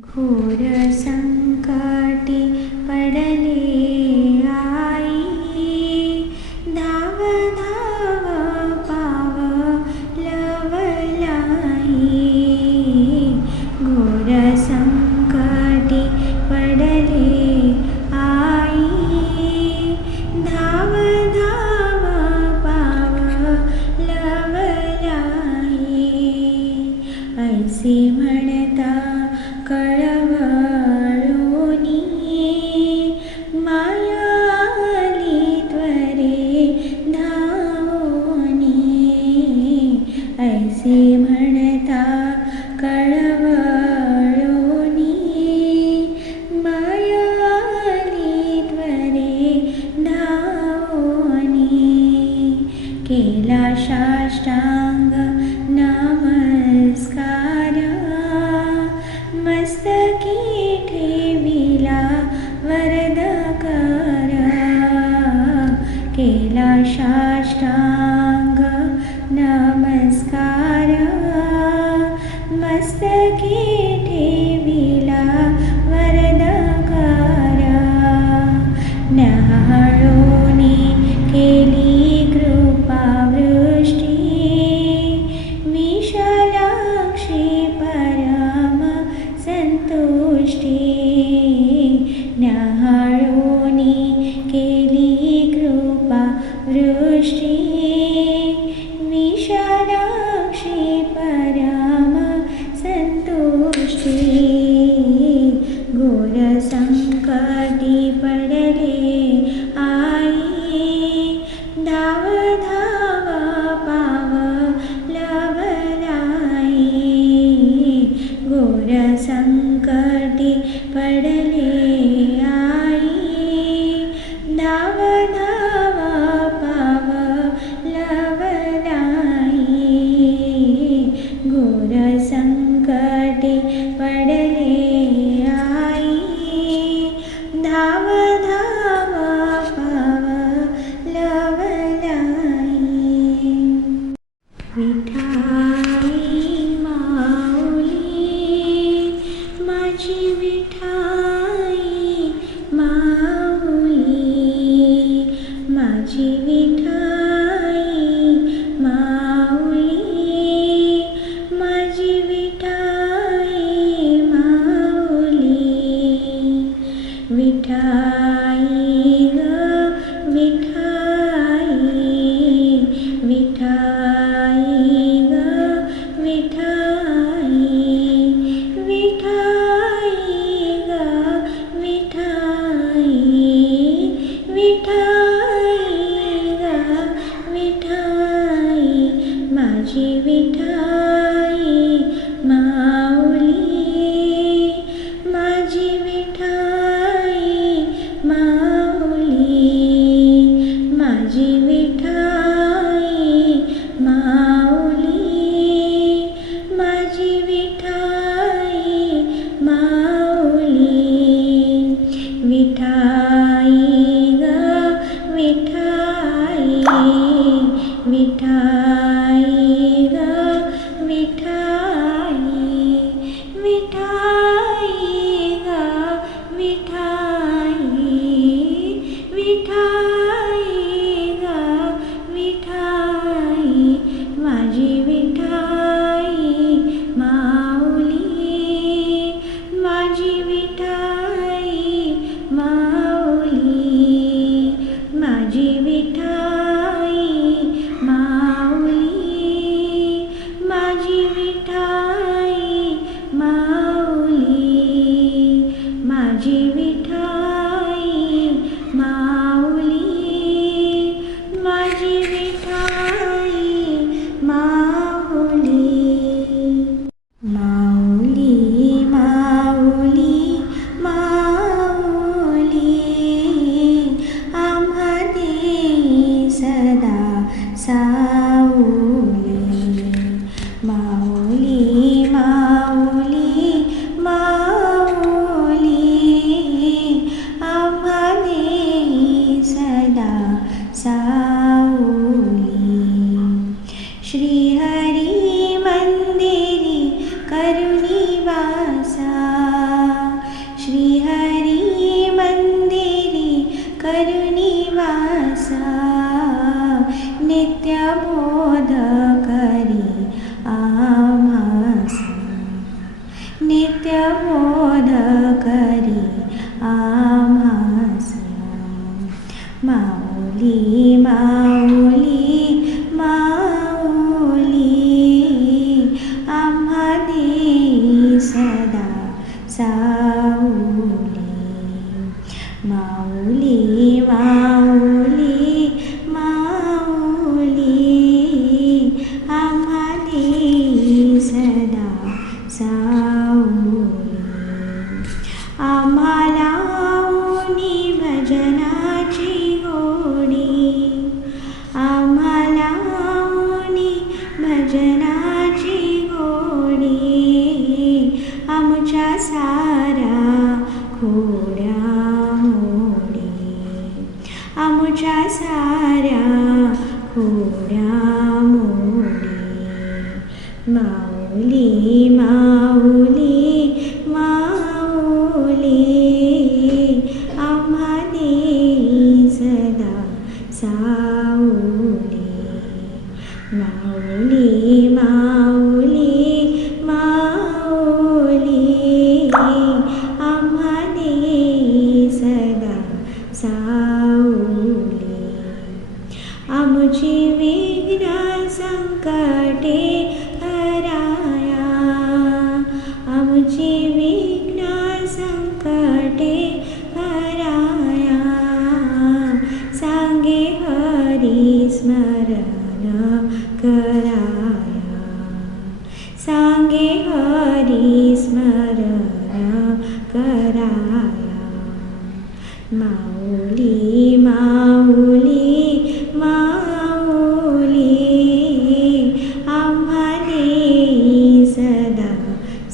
घोर संकटी पडले आई, धाव धाव पावलवलाई. घोर संकटी पडले आई, धाव धाव पावलवलाई. ऐसे म्हणता कळवळोनी, माया आली त्वरे धावोनी. ऐसे म्हणता कळवळोनी, माया आली त्वरे धावोनी. केला साष्टांग नमस्कार, मस्तकी ठेविला वरदकर. केला साष्टांग नमस्कार, मस्तकी ठेविला वरदकर. न्याहाळोनी केली कृपावृष्टी, विशालाक्षी परम संतुष्टी. नित्य बोध करी आम्हास माऊली माऊली माऊली आम्हा देई सदा साऊली माऊली माऊली माऊली आम्हा देई सदा साऊली आम्हाला ऊनी भजनाची गोडी आम्हाला ऊनी भजनाची गोडी आमच्या साऱ्या खोड्या मोडी आमच्या साऱ्या खोड्या मोडी माऊली माऊली माऊली आम्हा देई सदा साऊली माऊली माऊली माऊली आम्हा देई सदा साऊली आमची विघ्न संकटे हराया आमची विघ्न संकटे हराया सांगे हरी स्मरण कराया सांगे हरी स्मरण कराया माऊली माऊली माऊली आम्हा देई सदा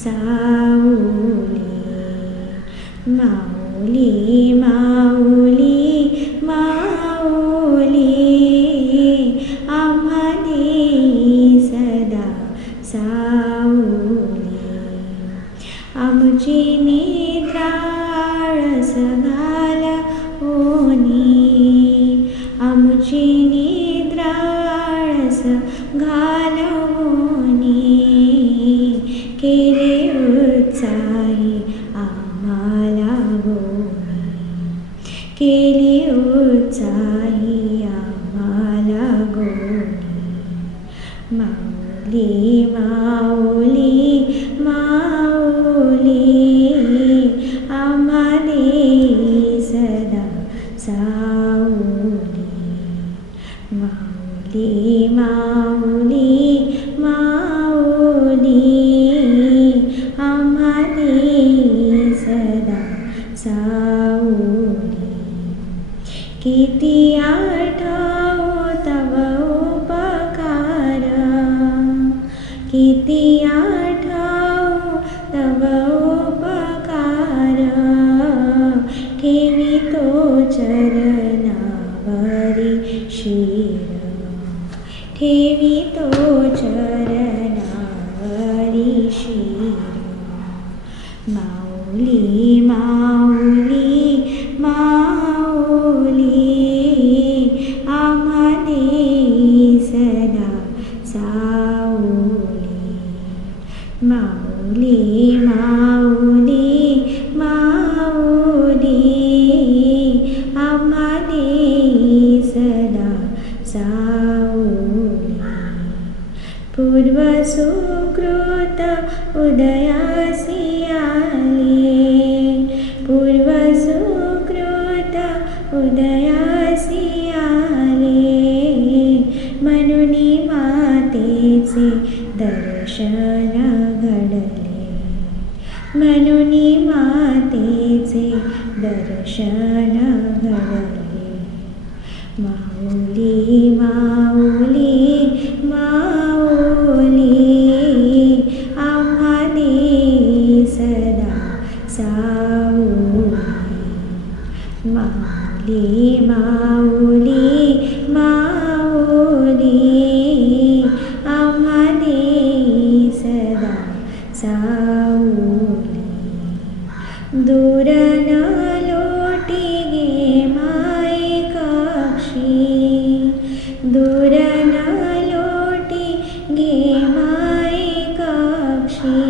साऊली माऊली माऊली माऊली आम्हा देई सदा साऊली आमची निद्रा आळस घालवोनी आमची निद्रा आळस घालवोनी केले उत्साही आम्हाला गोनी केली उत्साही आम्हाला गोनी माऊली माऊली माऊली आम्हा देई सदा साऊली माऊली माऊली माऊली आम्हा देई सदा साऊली किती आठवो तव उपकार किती आठवो तव उपकार ठेवितो चरणावरी शिर ठेवितो चरणावरी शिर माऊली माऊली माऊली आम्हा देई सदा साऊली माऊली माऊली माऊली आम्हा देई सदा साऊली पूर्व सुकृत उदयासी आले पूर्व सुकृत उदयासी आले म्हणून मातेचे दर्शन घडले म्हणून मातेचे दर्शन घडले माऊली माऊली माऊली आम्हा देई सदा साऊली माऊली माऊली माऊली आम्हा देई सदा साऊली दूर न लोटी गे माई कक्षी दूर न लोटी गे माई कक्षी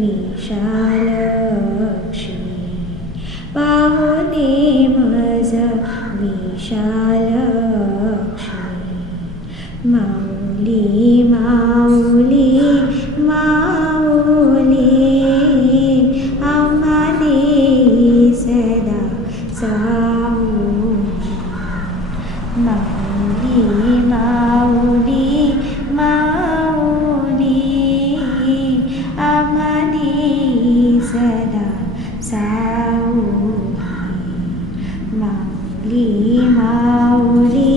विशालक्षी पाहू दे मज विशालक्षी माऊली माऊली माऊली आम्हा देई सदा सावली माऊली माऊली माऊली आम्हा देई सदा सावली माऊली माऊली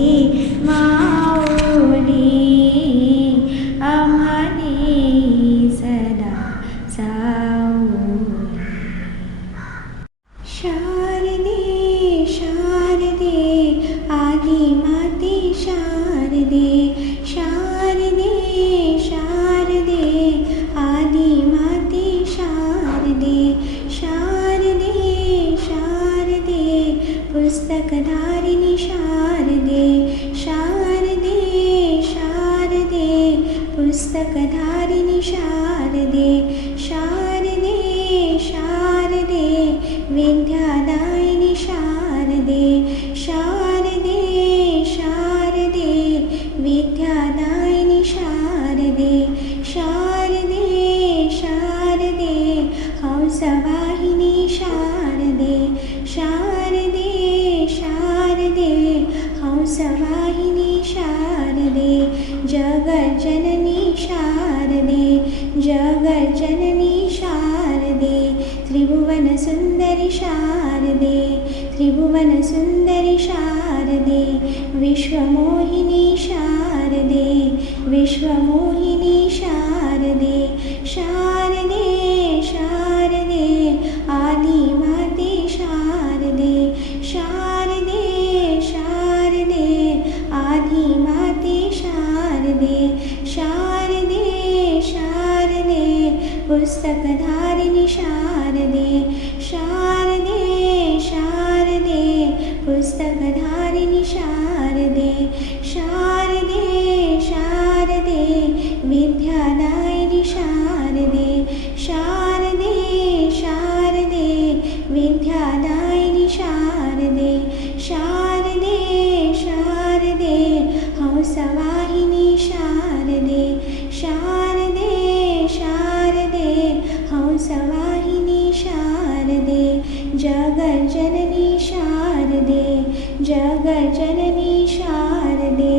माऊली आम्हा देई सदा सावली शारदे शारदे आदिमाते शारदे शारदे शारदे आदिमाते शारदे शारदे शारदे पुस्तकधारिणी शारदे शारदे शारदे पुस्तकधारिणी शारदे शारदे शारदे विद्यादायिनी शारदे शारदे शारदे विद्यादायिनी शारदे शारदे शारदे हंसवाहिनी शारदे शारदे शारदे हंसवाहिनी शारदे जगज्जननी शारदे जगज्जननी शारदे त्रिभुवनसुन्दरि शारदे त्रिभुवनसुन्दरि शारदे विश्वमोहिनी शारदे विश्वमोहिनी शारदे शारदे शारदे आदिमाते शारदे शारदे शारदे आदिमाते शारदे शारदे शारदे पुस्तकधारिणी शारदे शारदे शारदे पुस्तकधारिणी शारदे शारदे शारदे विद्यादायिनी शारदे शारदे शारदे विद्यादायिनी शारदे शारदे शारदे हंसवाहिनी शारदे शारदे शारदे हंसवाहिनी शारदे जगज्जननी शारदे जगज्जननी शारदे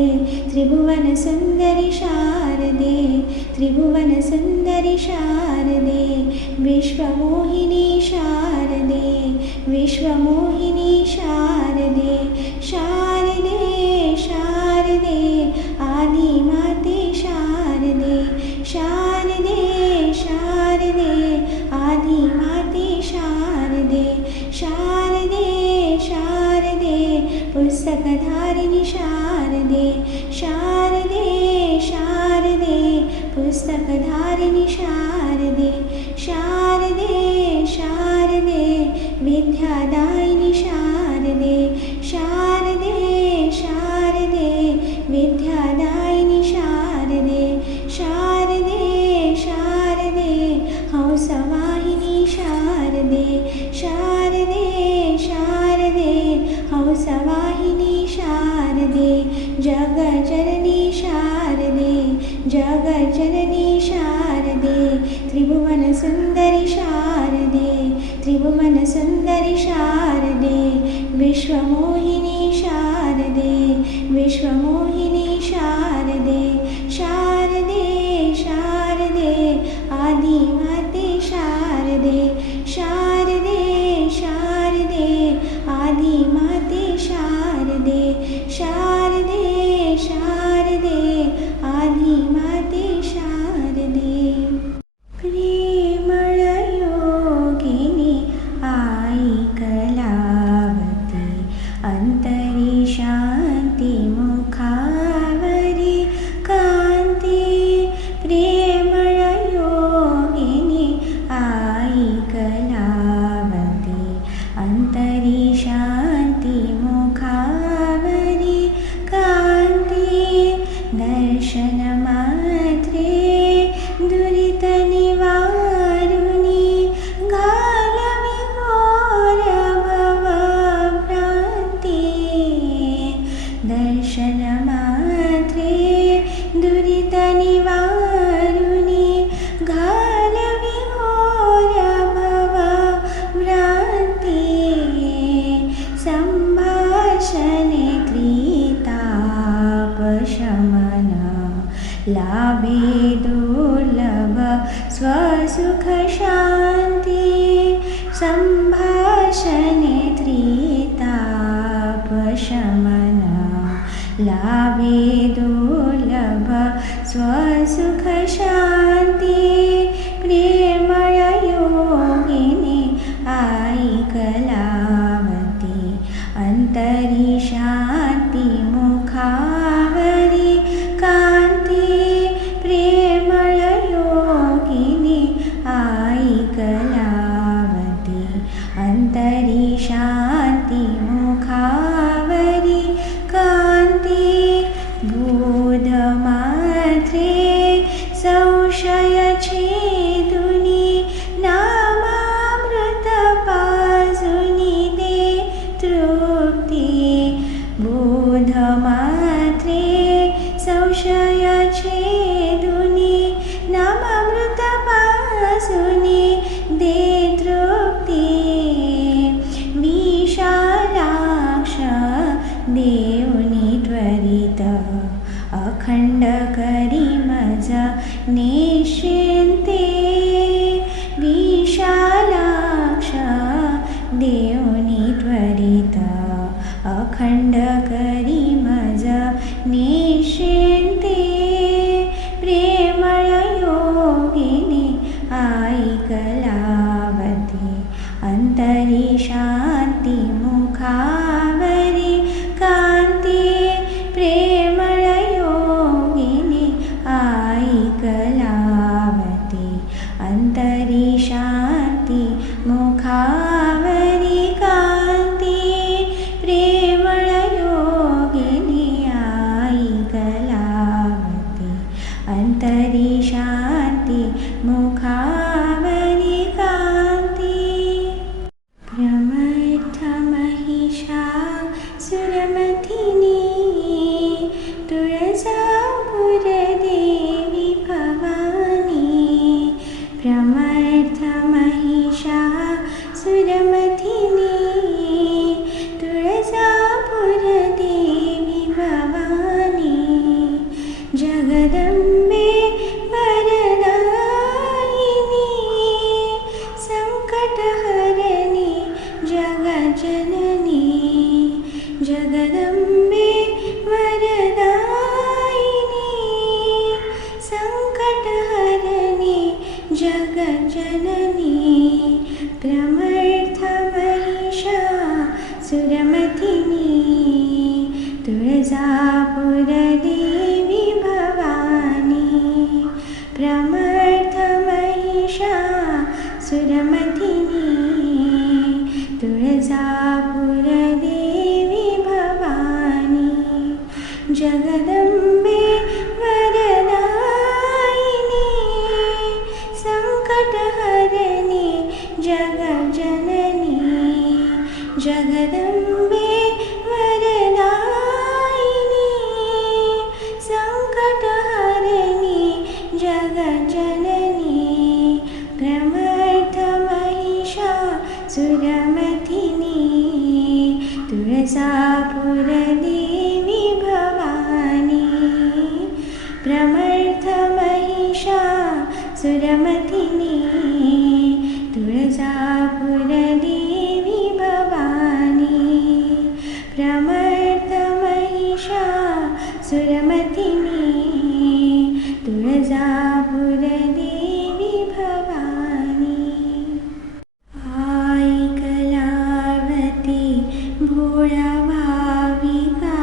त्रिभुवनसुन्दरि शारदे त्रिभुवनसुन्दरि शारदे विश्वमोहिनी शारदे विश्वमोहिनी शारदे शारदे शारदे आदिमाते शारदे शारदे शारदे आदिमाते शारदे शारदे शारदे पुस्तकधारिणी शारदे शारदे शारदे पुस्तकधारिणी शारदे शारदे शारदे विद्यादायिनी शारदे शारदे शारदे विद्यादायिनी शारदे शारदे शारदे हंसवाहिनी शारदे शारदे शारदे हंसवाहिनी शारदे जगज्जननी शारदे जगज्जननी शारदे त्रिभुवनसुन्दरि शारदे त्रिभुवनसुन्दरि शारदे विश्वमोहिनी शारदे विश्वमोहिनी शारदे शारदे शारदे आदिमाते शारदे शारदे शारदे आदिमाते शारदे शारदे शारदे आदिमाते शारदे प्रेमळ योगिनी आई कलावती स्वसुख शांती संभाषणे त्रितापशमन लाभे दुर्लभ स्वसुख शांती प्रेमळ योगिनी आई कलावती अंतरी शांती मुखावरी कांती प्रेमळ योगिनी आई कलावती अंतरी शांती मुखावरी कांती बोध मात्रे संशय छेदुनी नामामृत पाजुनी दे तृप्ती बोध मात्रे संशय छेदुनी नामामृत पाजुनी दे तृप्ती विशालाक्ष देवनी त्वरित अखंड करी मज निश्चिंते विशालाक्ष देवनी त्वरित अखंड करी मज निश्चिंते प्रेमळ योगिनी आई कलावती अंतरी शांती मुखावरी कांती प्रेमळ योगिनी आई कलावती अंतरी शांती मुखावरी कांती प्रेमळ योगिनी आई कलावती अंतरी शांती मुखावरी कांती प्रमथ महिषा सुरमथिनी तुळजापुर देवी भवानी प्रमथ महिषा सुरमथिनी तुळजापुर देवी भवानी जगदंबे वरदायिनी संकटहरणी जगज्जननी जगदंबे वरदायिनी संकटहरणी जगज्जननी प्रमथ महिषा सुरमथिनी तुळजापुर देवी भवानी प्रमथ महिषा सुरमथिनी तुळजापुर देवी भवानी जगदंबे वरदायिनी संकटहरणी जगज्जननी जगदंबे वरदायिनी संकटहरणी जगज्जननी प्रमथ महिषा सुरमथिनी तुळजापुर देवी भवानी प्रमथ महिषा सुरमथिनी तुळजापुर देवी भवानी प्रमथ महिषा सुरमथिनी तुळजापुर देवी भवानी आई कलावती भोळा भाविका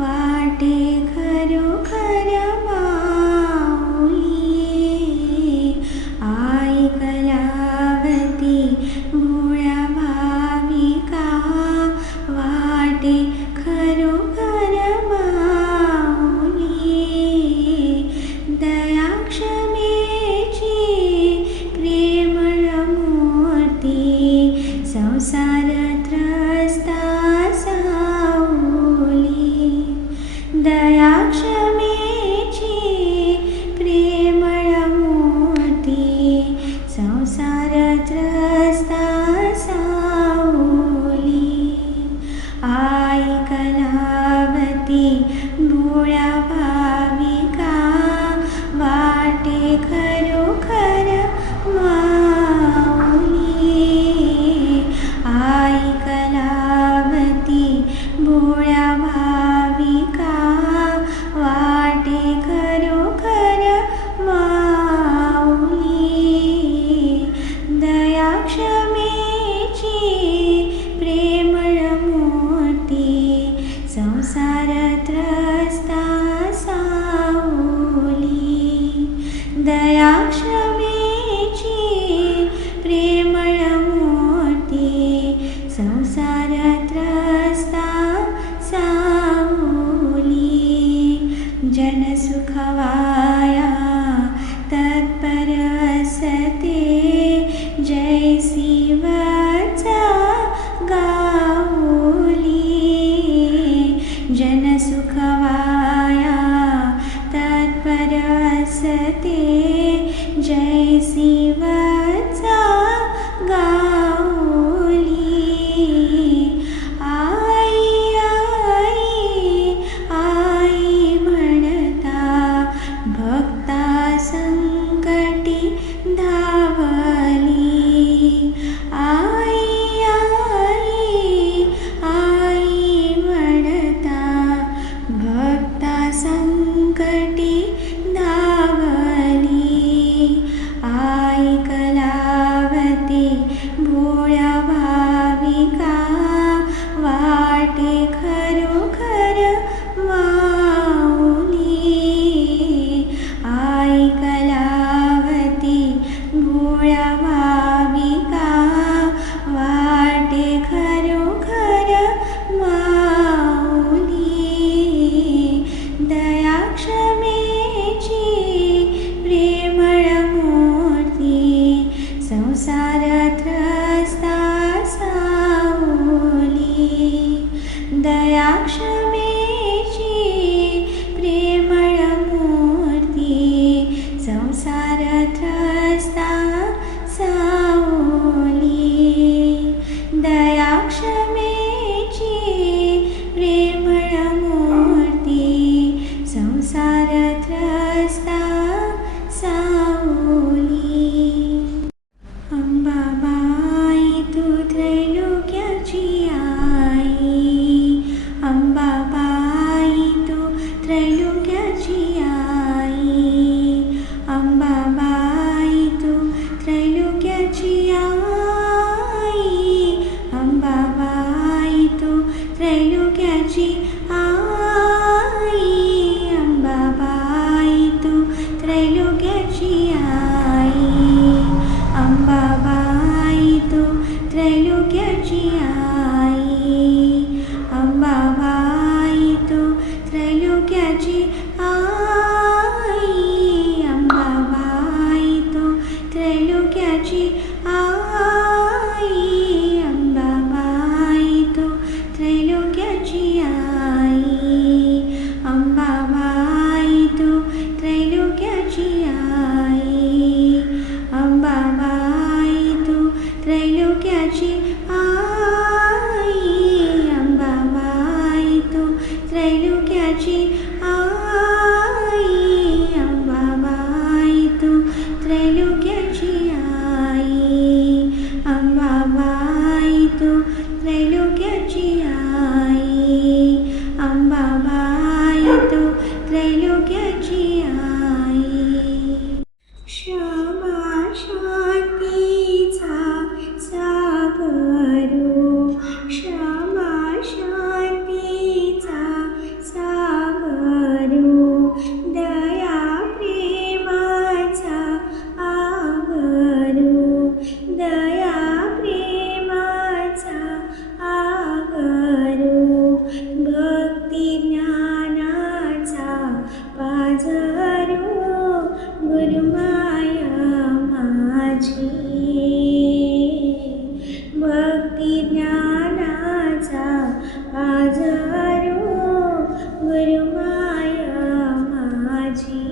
वाटे खरोखर माऊली आई कलावती क्षमेची प्रेमळ मूर्ती संसार त्रस्ता सावली जनसुखवाया तत्पर असते जैसी वाचा गाऊली जनसुखवाया तत्पर असते जैसी वाचा गाऊली आई आई आई म्हणता भक्ता संकटी धावली आई आई आई म्हणता भक्ता संकटी धावली आई कलावती भोळ्या भाविका वाटे खरोखर माऊली आई कलावती भोळ्या भाविका वाटे खरोखर माऊली दया क्षमेची प्रेमळ मूर्ती संसार त्रस्ता सावली दया क्षमेची प्रेमळ मूर्ती संसार त्रस्ता सावली दया क्षमेची प्रेमळ मूर्ती संसार त्रस्ता सावली अंबाबाई तू त्रैलोक्याची आई अंबाबाई तू त्रैलोक्याची आई अंबाबाई तू त्रैलोक्याची आई अंबाबाई तू त्रैलोक्याची आई अंबाबाई तू त्रैलोक्याची आई अंबाबाई तू त्रैलोक्याची आई अंबाबाई तू त्रैलोक्याची आई अंबाबाई तू त्रैलोक्याची आई अंबाबाई तू त्रैलोक्याची आई अंबाबाई तू त्रैलोक्याची आई अंबाबाई तू त्रैलोक्याची आई अंबाबाई तू त्रैलोक्याची आई अंबाबाई तू त्रैलोक्याची आई अंबाबाई तू त्रैलोक्याची आई अंबाबाई तू त्रैलोक्याची आई क्षमा शांतीचा सागरो क्षमा शांतीचा सागरो दया प्रेमाचा आगरो दया प्रेमाचा आगरो भक्ती ज्ञानाचा पाझरो गुरुमाया माझी भक्ती ज्ञानाचा पाझरो गुरुमाया माझी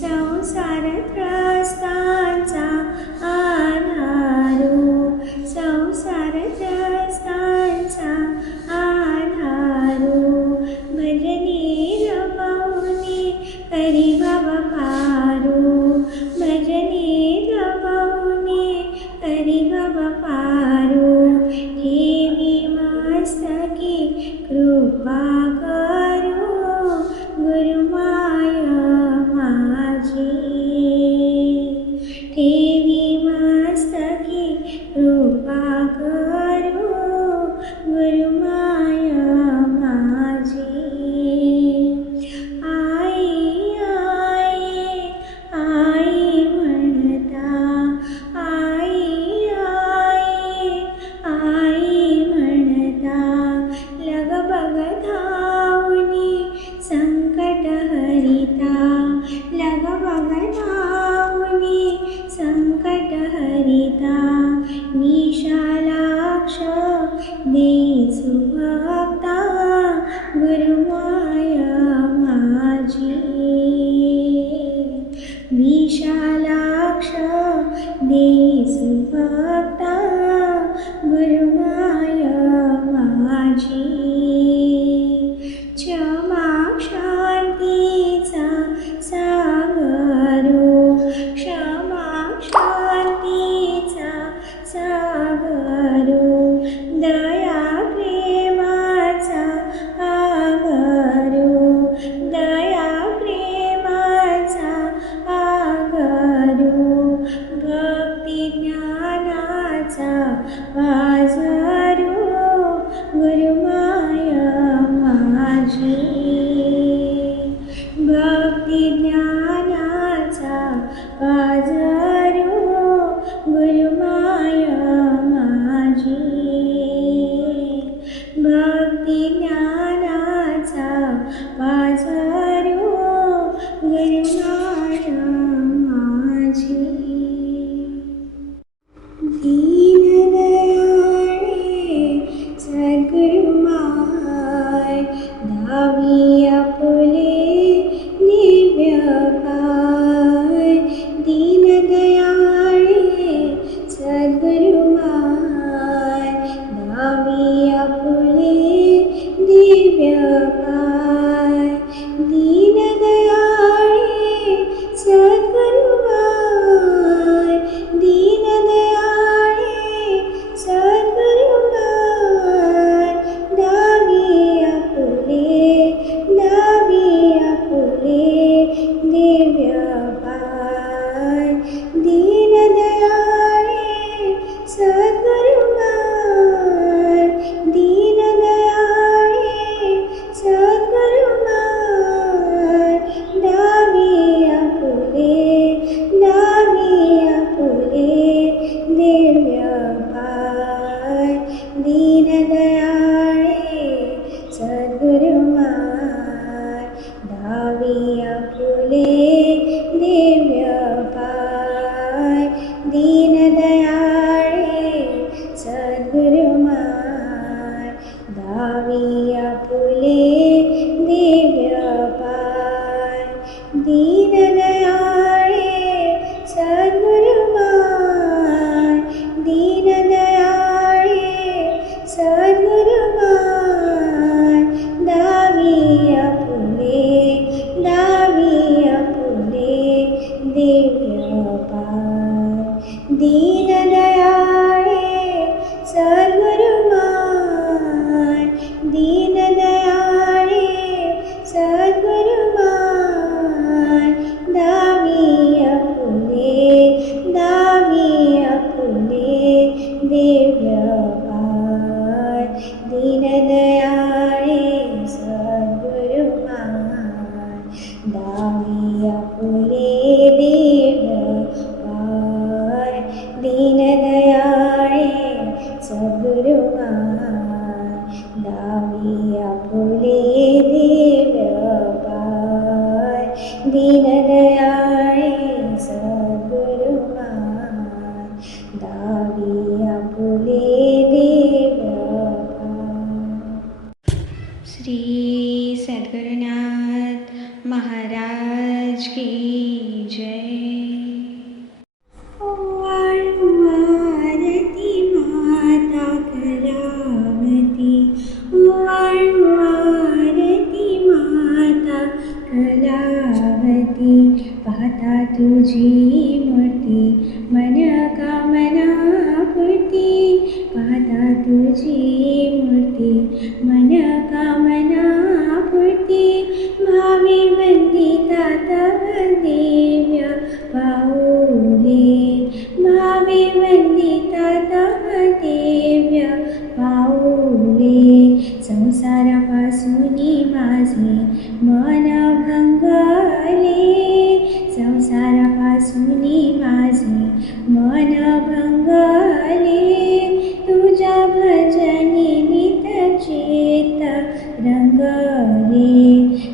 संसार त्रस्तांचा आधारो संसार त्रस्तांचा आधारो भजनी रमौनी हरी बाबा पारो भजनी रमौनी हरी बाबा पारो ठेवी मस्तकी कृपा करो गुरुमाया माझी लाक्ष देई सुभक्ता गुरुमाय माझी. क्षमा शांतीचा सागरो, क्षमा शांतीचा सागरो, दया प्रेमाचा आगरो, दया प्रेमाचा आगरो, भक्ती ज्ञानाचा बाजारो गुरुमाय माझी. भक्ती ज्ञानाचा बाजारो गुरुमाय माझी. भक्ती ज्ञानाचा बाजारो गुरुमाय माझी. दीनदयाळे सद्गुरुमाय धावी आपुले दिव्य पाय. दीनदयाळे सद्गुरुमाय धावी आपुले दिव्य पाय. दीनदयाळे सद्गुरुमाय, दीनदयाळे सद्गुरुमाय धावी आपुले दिव्य पाय. दीनदयाळे सद्गुरुमाय, दीनदयाळे सद्गुरुमाय धावी आपुले दिव्य पाय. दीनदयाळे सद्गुरुमाय धावी आपुले दिव्य पाय. दीनदयाळे सद्गुरुमाय धावी आपुले दिव्य पाय. दीनदयाळे सद्गुरुमाय, दीनदयाळे सद्गुरुमाय धावी आपुले दिव्य पाय. दीनदयाळे सद्गुरुमाय, दीनदयाळे सद्गुरुमाय धावी आपुले दिव्य पाय. दीनदयाळे सद्गुरुमाय धावी आपुले दिव्य पाय. दीनदयाळे सद्गुरुमाय धावी आपुले दिव्य पाय. दीनदयाळे सद्गुरुमाय धावी आपुले दिव्य पाय. श्री सद्गुरुनाथ महाराज की जय. वाळुवारती माता कलावती, वाळुवारती माता कलावती, पाहता तुझी मूर्ती मनोकामना पूर्ती. पाहता तुझी मूर्ती मनोकामना पूर्ती. भावे वंदिता तव दिव्य पाऊले, भावे वंदिता तव दिव्य पाऊले. संसारापासून माझे मन भंगले, संसारापासून माझे मन भंगले. तुझ्या भजनी नित चेत रंगले,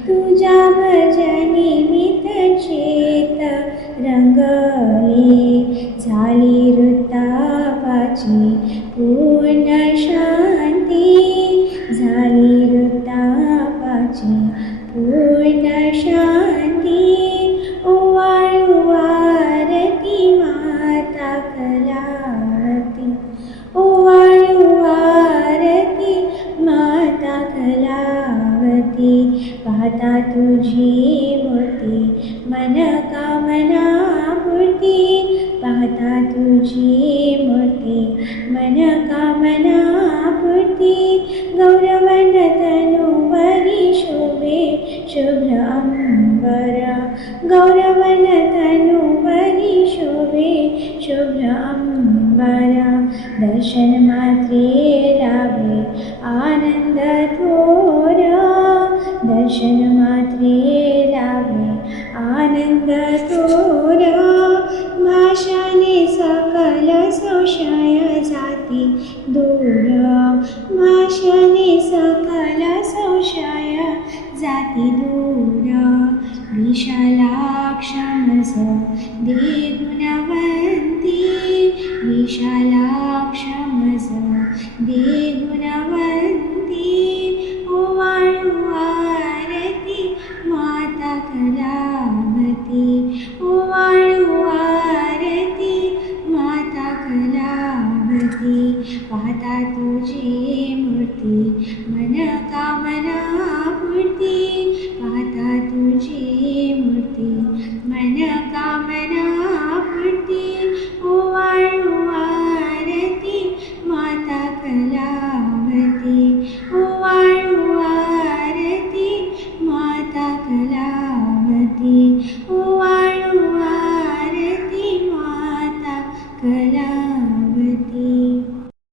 तुझ्या भजनी नित चेत रंगले. झाली ऋतापाची पूर्ण शांती, झाली ऋतापाची पूर्ण शांती. वाळुवार पाहता तुझी मूर्ती मन कामना पूर्ती गौरवन तनुवरी शोभे शुभ्र अंबर गौरवन तनुवरी शोभे शुभ्र अंबर दर्शन मात्रे लाभे आनंद थोर दर्शन मात्रे लाभे आनंद थोर भाषाने सकल संशय जाती दूर भाषाने सकल संशय जाती दूर विशालाक्षमस दे गुणवंती विशालाक्षमस दे गुणवंती ओवाळू आरती माता कलावती ओवाळू आरती माता कलावती पाहता तुझी मूर्ती मन कामना